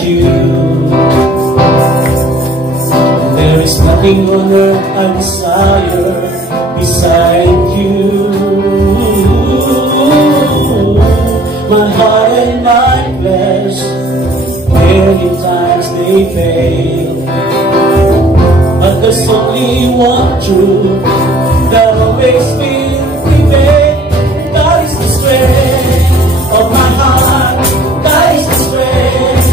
beside you. There is nothing on earth I desire beside you. My heart and my flesh, many times they fail, but there's only one truth that always will prevail. God is the strength of my heart. God is the strength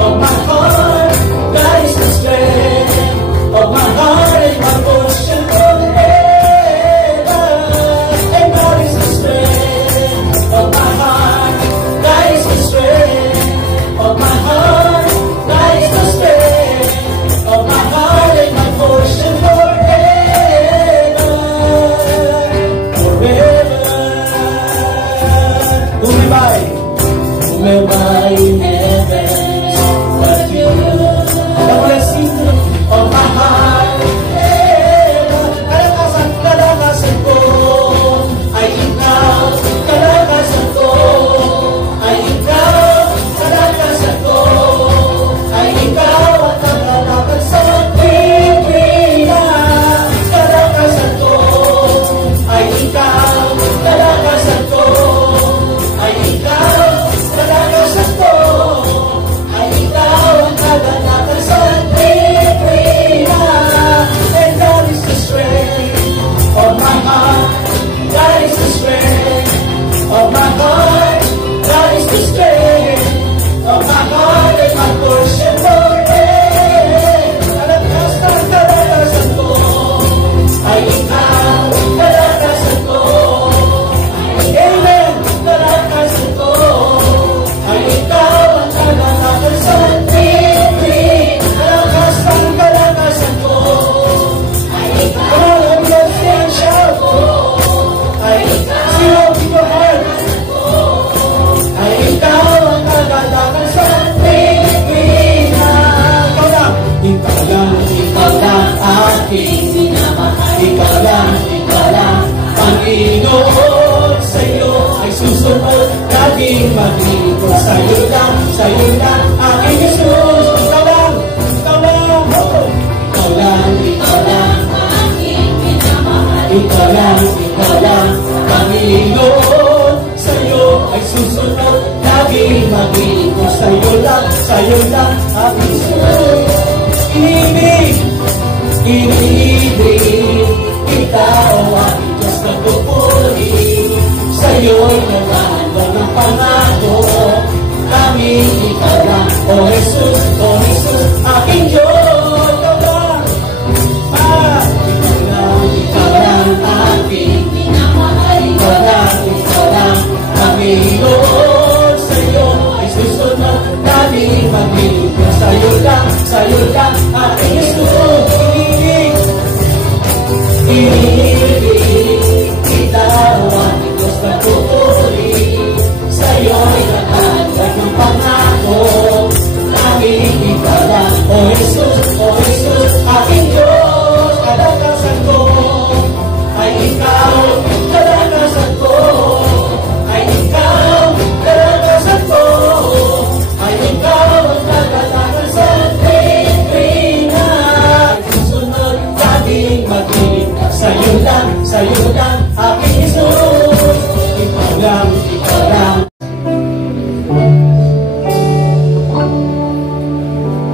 of my heart. God is the strength of my heart and my portion forever. And God is the strength of my heart. God is the strength of my heart. God is the strength of my heart and my portion forever. Forever. Who am I? Who am I in heaven but you? The blessing of my heart. Kalakasan ko ay ikaw. Kalakasan ko ay ikaw. Kalakasan ko ay ikaw at kalakasan sa Pilipinas. Kalakasan ko ay ikaw. Kalakasan ko ay ikaw. Kalakasan ko ay ikaw ang kalakasan sa Pilipinas. And God is the strength of my heart. God is the strength of my heart. God is the strength of my heart and my portion forever. Kalakasan ko ay ikaw. Kalakasan ko. Amen. Kalakasan ko ay ikaw ang kalakasan sa Pilipinas. Kalakasan ko ay ikaw ang presensya ko. Ay ikaw. Sino your heart? Ay ikaw ang kalakasan sa Pilipinas. Ikaw lang aking minamahal. Ikaw lang, Panginoon, sa'yo ay susunod. Laging mag-iikot sa'yo lang, aking Jesus. Ikaw lang, oh. Ikaw lang, aking minamahal. Ikaw lang, Panginoon, sa'yo ay susunod. Laging mag-iikot sa'yo lang, aking Jesus. Inibig, ikaw ang Diyos na pupuri. Sa'yo'y naghahandog ng pangako. Kami ikaw lang, oh Jesus, aking Diyos. Ikaw lang, aking minamahal. Ikaw lang, Panginoon, sa'yo ay susunod. Laging mag-iikot sa'yo lang, aking Jesus. Inibig, ikaw ang Diyos na pupuri. Sa'yo'y naghahandog ng pangako. Laging ikaw lang, oh Jesus, aking Diyos. Kalakasan ko ay ikaw. Kalakasan ko ay ikaw. Kalakasan ko ay ikaw ang kalakasan sa Pilipinas. Susunod, laging mag-iikot sa'yo lang, aking Jesus. Ikaw lang.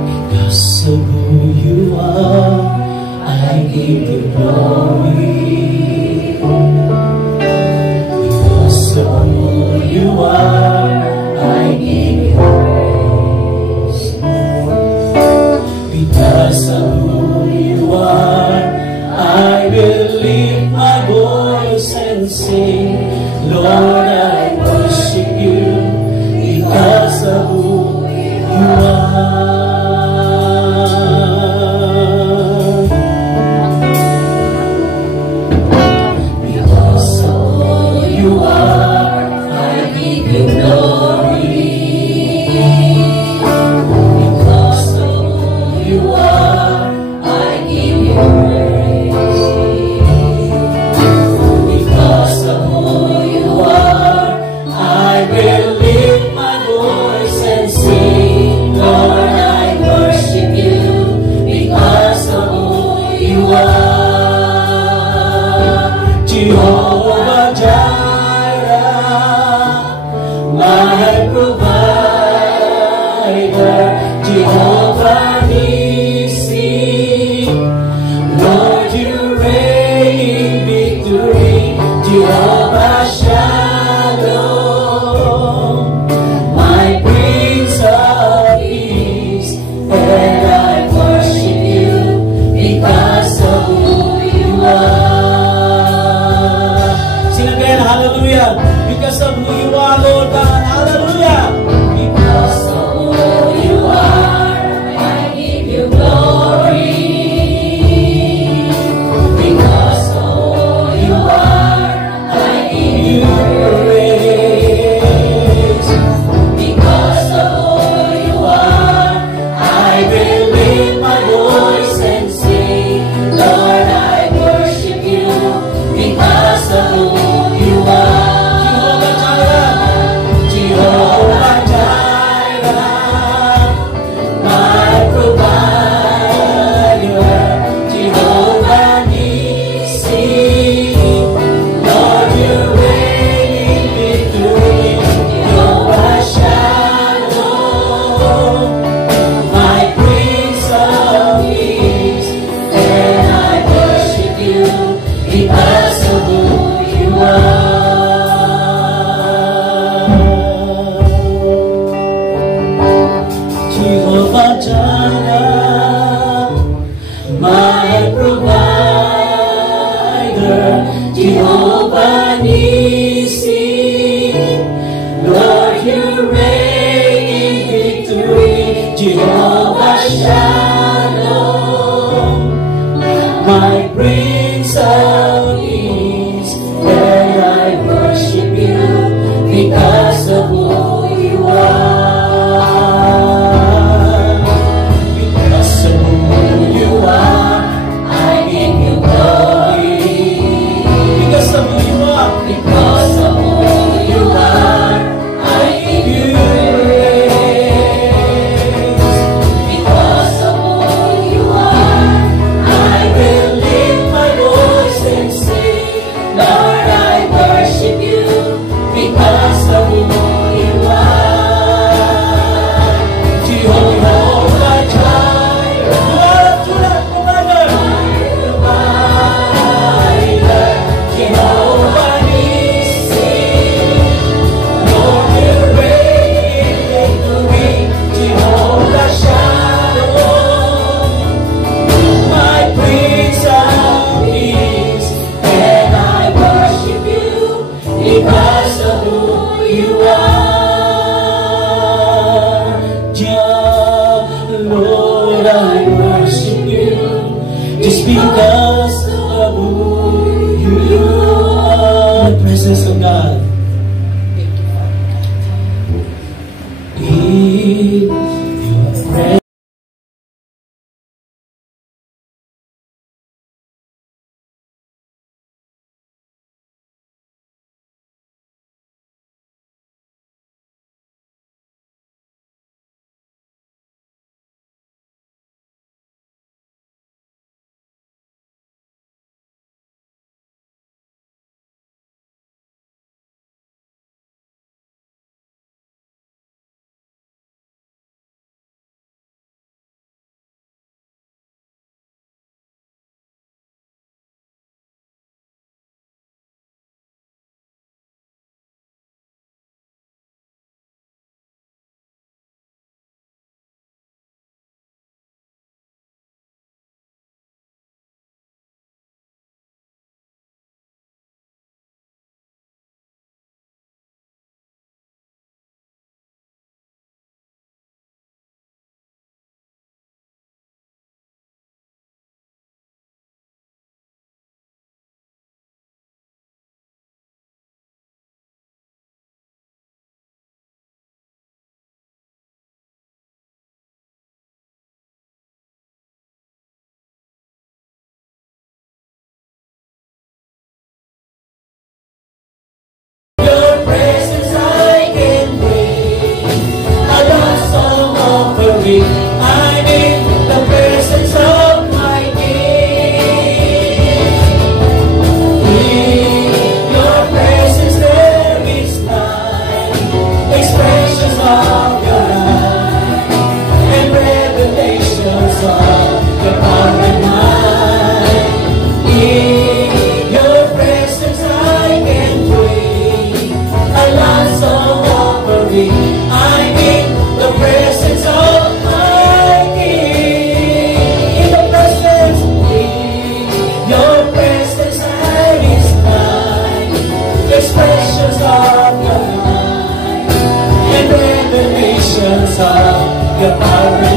Because of who you are, I give you glory. Because of who you are, I give you praise. Because of who you are, I will lift my voice and sing, Lord, I worship you because of who you are. offering. I'm in the presence of my King. In your presence there is life, expressions of your life, and revelations of your power and might. In your presence I can bring a last song offering. I'm in the presence of my King. In the presence, in your presence there is life, expressions of your life, and revelations of your power.